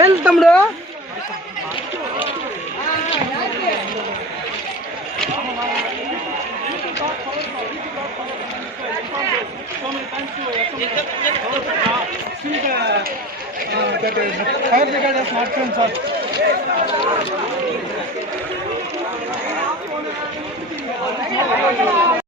ఏం తమ్ముడు fire brigade has not come, sir.